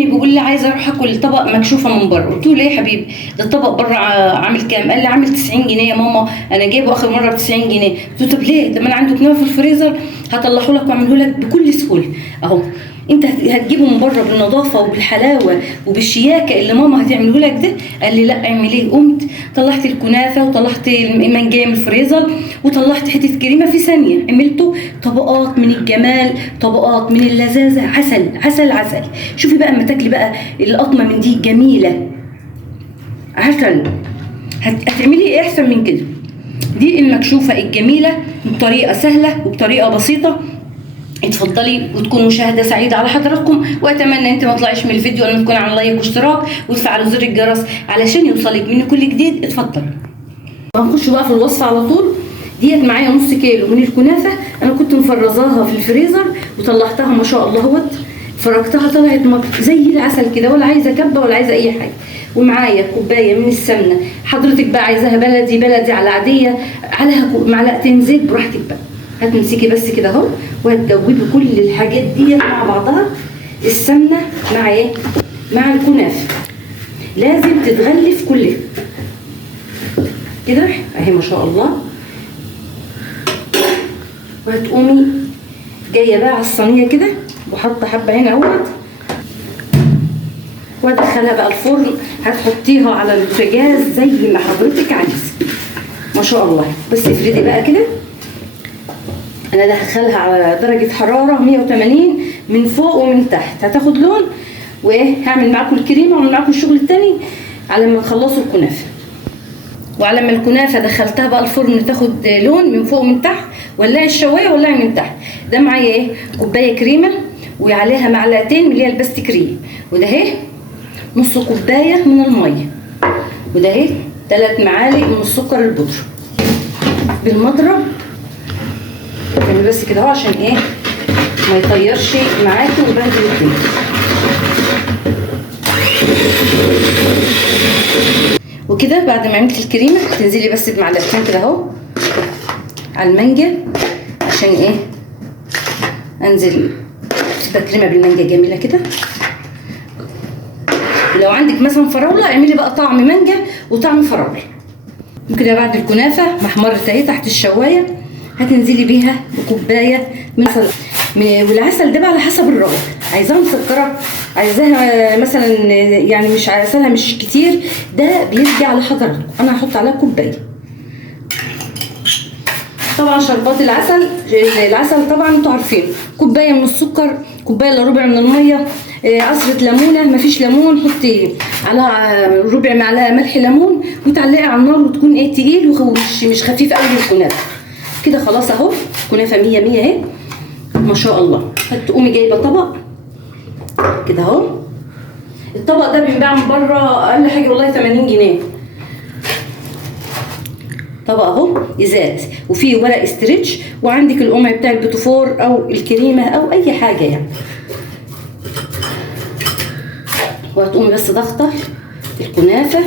ابني بيقول لي عايزه اروح اكل طبق مكشوفه من بره. قلت له ليه يا حبيبي؟ ده الطبق بره عامل كام؟ قال لي عامل 90 جنيه يا ماما، انا جايبه اخر مره ب 90 جنيه. قلت له طب ليه؟ طب ما انا عندي كنافه في الفريزر هطلعه لك واعمله لك بكل سهوله اهو. انت هتجيبه من بره بالنظافه وبالحلاوه وبالشياكه اللي ماما هتعمله لك ده. قال لي لا اعمل ايه؟ قمت طلعت الكنافه وطلعت المانجايه من الفريزر وطلعت حته كريمه في ثانيه، عملته طبقات من الجمال، طبقات من اللذاذه، عسل عسل عسل. شوفي بقى اما تاكلي بقى القطمه من دي جميله عسل، هتعملي ايه احسن من كده؟ دي المكشوفه الجميله بطريقه سهله وبطريقه بسيطه. اتفضلي وتكون مشاهده سعيده على حضراتكم، واتمنى انت ما تطلعيش من الفيديو ان تكون على لايك واشتراك وتفعلوا زر الجرس علشان يوصلك مني كل جديد. اتفضل. هنخش بقى في الوصفه على طول. ديت معايا نص كيلو من الكنافه، انا كنت مفرزاها في الفريزر وطلعتها ما شاء الله اهوت، فرجتها طلعت زي العسل كده، ولا عايزه كبه ولا عايزه اي حاجه. ومعايا كوبايه من السمنه، حضرتك بقى عايزاها بلدي بلدي على عاديه، عليها معلقتين زيت براحتك بقى. هتمسكي بس كده اهو وهتدوبي كل الحاجات دي مع بعضها. السمنه مع ايه؟ مع الكنافه لازم تتغلف كلها كده اهي ما شاء الله. وهتقومي جايه بقى على الصينيه كده وحاطه حبه هنا اهوت، وادخلها بقى الفرن. هتحطيها على البوتاجاز زي ما حضرتك عايزه ما شاء الله. بس افردي بقى كده، انا ادخلها على درجه حراره 180 من فوق ومن تحت، هتاخد لون. وايه هعمل معاكم الكريمه واعمل معاكم الشغل التاني على ما نخلصوا الكنافه. وعلى ما الكنافه دخلتها بقى الفرن تاخد لون من فوق ومن تحت، ولعي الشوايه ولعي من تحت. ده معايا ايه؟ كوبايه كريمه وعليها معلقتين من اللي هي الباست كريم، وده اهي نص كوبايه من الميه، وده اهي 3 معالق من السكر البودره. بالمضرب يعني بس كده اهو عشان ايه ما يطيرش معاكي ويبهدل الدنيا. وكده بعد ما عملت الكريمه تنزلي بس بمعلقتين كده اهو على المانجا، عشان ايه انزل تبقى كريمه بالمانجا جميله كده. لو عندك مثلا فراوله اعملي بقى طعم مانجا وطعم فراوله. وكده بعد الكنافه محمره اهي تحت الشوايه، هتنزلي بيها بكوبايه من العسل. والعسل ده بقى على حسب الرغبه، عايزاها مسكره عايزاها مثلا يعني مش عسلها مش كتير، ده بيرجع على حضرتك. انا هحط عليها كوبايه. طبعا شربات العسل طبعا انتوا عارفين، كوبايه من السكر، كوبايه الا ربع من الميه، عصره ليمونه، مفيش ليمون حطي على ربع معلقه ملح ليمون وتعلقي على النار وتكون ايه تقيل ومش مش خفيف قوي الكنافه كده. خلاص اهو كنافه 100 100 اهي ما شاء الله. هتقومي جايبه طبق كده اهو. الطبق ده بينباع من بره اقل حاجه والله 80 جنيه. طبق اهو ازاز وفيه ورق استرتش، وعندك القمع بتاع البيتوفور او الكريمه او اي حاجه يعني. وهتقومي بس ضغطه الكنافه،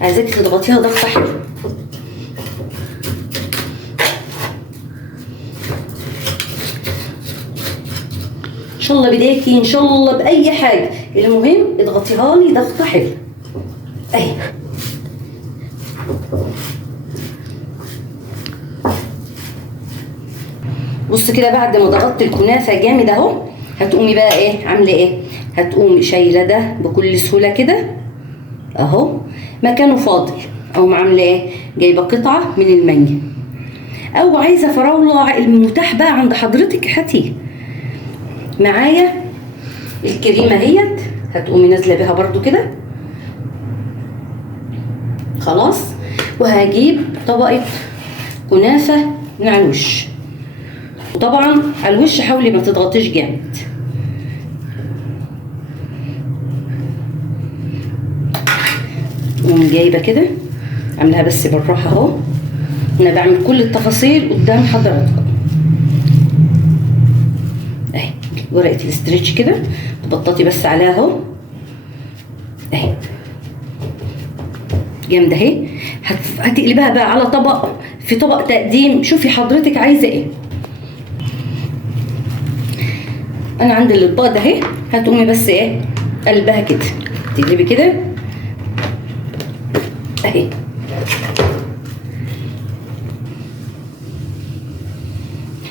عايزاكي تضغطيها ضغطه حلوه. ان شاء الله بدايتي ان شاء الله باي حاجه، المهم اضغطيها لي ضغطه حلوه اهي. بص كده بعد ما ضغطت الكنافه جامد اهو، هتقومي بقى ايه عامله ايه؟ هتقومي شايله ده بكل سهوله كده اهو مكانه فاضي، او عامله ايه جايبه قطعه من المانجا، او عايزه فراوله المتاح بقى عند حضرتك هاتيه. معايا الكريمه اهيت، هتقومي نازله بيها برضو كده خلاص. وهجيب طبقه كنافه من على الوش، وطبعا على الوش حاولي ما تضغطيش جامد. ومن جايبه كده عاملاها بس بالراحه اهو، انا بعمل كل التفاصيل قدام حضراتكم اهي. ورقه الاسترتش كده تبططي بس عليها اهو اهي جامده اهي. هتقلبها بقى على طبق، في طبق تقديم شوفي حضرتك عايزه ايه. انا عندي الاطباق ده اهي، هتقومي بس ايه قلبها كده، تقلبي كده اهي.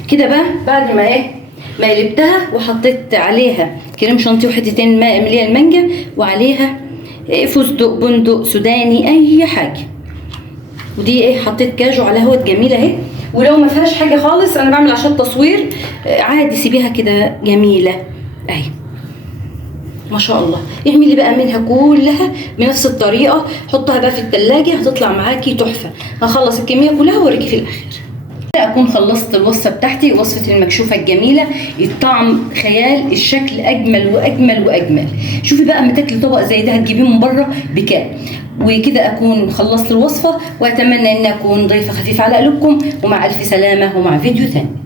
كده بقى بعد ما ايه ما قلبتها وحطيت عليها كريم شانتيه وحتتين ماء مليان المانجا، وعليها فستق بندق سوداني اي حاجه، ودي ايه حطيت كاجو على هوت جميله اهي. ولو ما فيهاش حاجه خالص انا بعمل عشان تصوير عادي سيبيها كده جميله اهي ما شاء الله. اعملي بقى منها كلها بنفس الطريقه، حطها بقى في التلاجة هتطلع معاكي تحفه. هخلص الكميه كلها واوريكي في الاخر. اكون خلصت الوصفه بتاعتي، وصفه المكشوفه الجميله، الطعم خيال، الشكل اجمل واجمل واجمل. شوفي بقى اما تاكلي طبق زي ده هتجيبيه من بره بكام. وكده اكون خلصت الوصفه، واتمنى ان اكون ضيفه خفيفه على قلوبكم، ومع الف سلامه ومع فيديو ثاني.